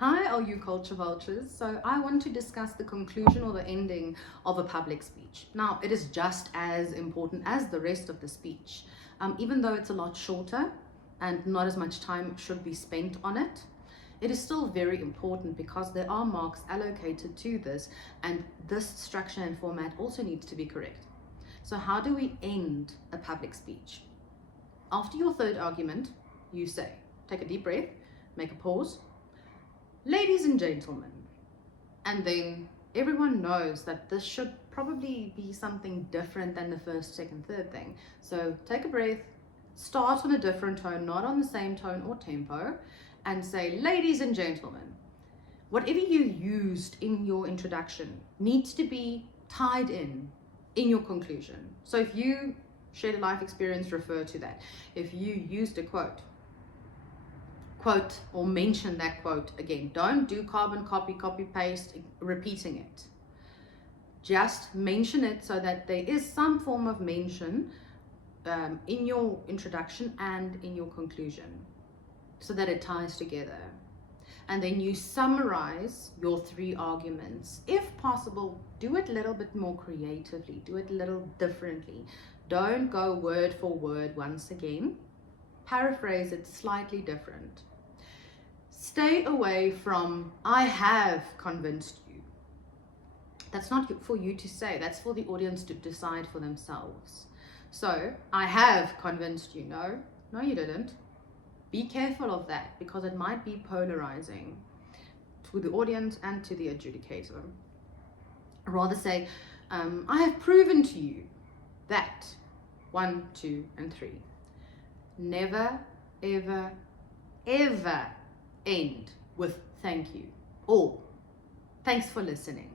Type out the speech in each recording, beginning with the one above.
Hi, all you culture vultures. So I want to discuss the conclusion or the ending of a public speech. Now, it is just as important as the rest of the speech, even though it's a lot shorter and not as much time should be spent on it. It is still very important because there are marks allocated to this, and this structure and format also needs to be correct. So how do we end a public speech? After your third argument, you say, take a deep breath, make a pause, ladies and gentlemen, and then everyone knows that this should probably be something different than the first, second, third thing. So take a breath, start on a different tone, not on the same tone or tempo, and say, ladies and gentlemen, whatever you used in your introduction needs to be tied in your conclusion. So if you shared a life experience, refer to that. If you used a quote or mention that quote again. Don't do carbon copy, copy paste, repeating it. Just mention it so that there is some form of mention in your introduction and in your conclusion, so that it ties together. And then you summarize your three arguments. If possible, do it a little bit more creatively, do it a little differently. Don't go word for word once again. Paraphrase it slightly different. Stay away from, I have convinced you. That's not for you to say, that's for the audience to decide for themselves. So, I have convinced you. No, you didn't. Be careful of that, because it might be polarizing to the audience and to the adjudicator. Rather say, I have proven to you that 1, 2, and 3. Never, ever, ever end with thank you or thanks for listening,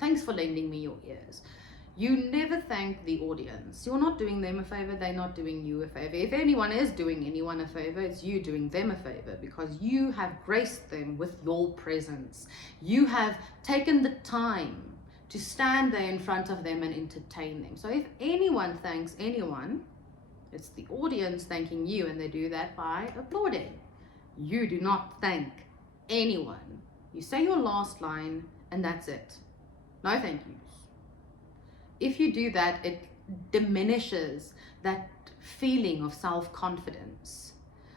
thanks for lending me your ears. You never thank the audience. You're not doing them a favor, they're not doing you a favor. If anyone is doing anyone a favor, it's you doing them a favor, because you have graced them with your presence. You have taken the time to stand there in front of them and entertain them. So if anyone thanks anyone, it's the audience thanking you, and they do that by applauding. You do not thank anyone. You say your last line and that's it. No thank yous. If you do that, it diminishes that feeling of self-confidence.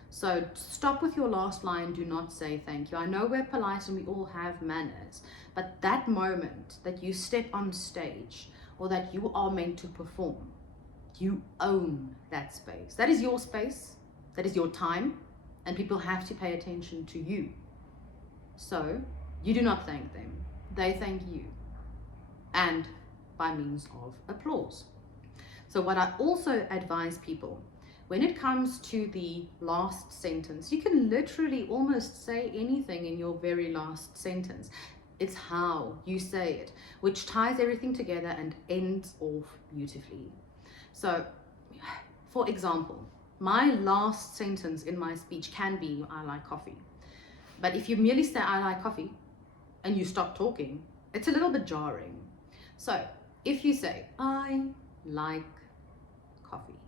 So stop with your last line, do not say thank you. I know we're polite and we all have manners, but that moment that you step on stage or that you are meant to perform, you own that space. That is your space, that is your time, and people have to pay attention to you. So you do not thank them, they thank you, and by means of applause. So what I also advise people, when it comes to the last sentence, you can literally almost say anything in your very last sentence. It's how you say it, which ties everything together and ends off beautifully. So, for example, my last sentence in my speech can be, I like coffee. But if you merely say, I like coffee, and you stop talking, it's a little bit jarring. So, if you say, I like coffee,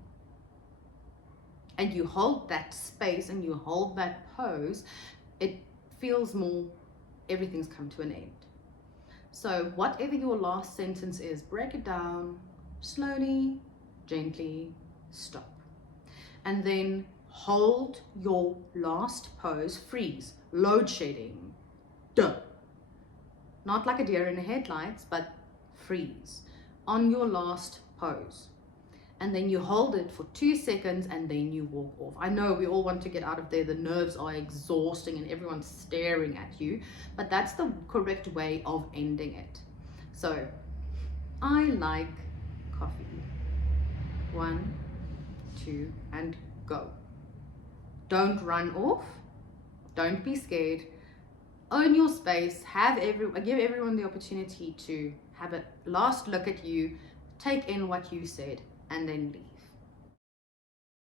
and you hold that space and you hold that pose, it feels more, everything's come to an end. So, whatever your last sentence is, break it down slowly, gently, stop. And then hold your last pose, freeze, load shedding, duh. Not like a deer in the headlights, but freeze on your last pose. And then you hold it for 2 seconds and then you walk off. I know we all want to get out of there, the nerves are exhausting and everyone's staring at you, but that's the correct way of ending it. So, I like coffee. 1, 2, and go. Don't run off. Don't be scared. Own your space. Give everyone the opportunity to have a last look at you, take in what you said, and then leave.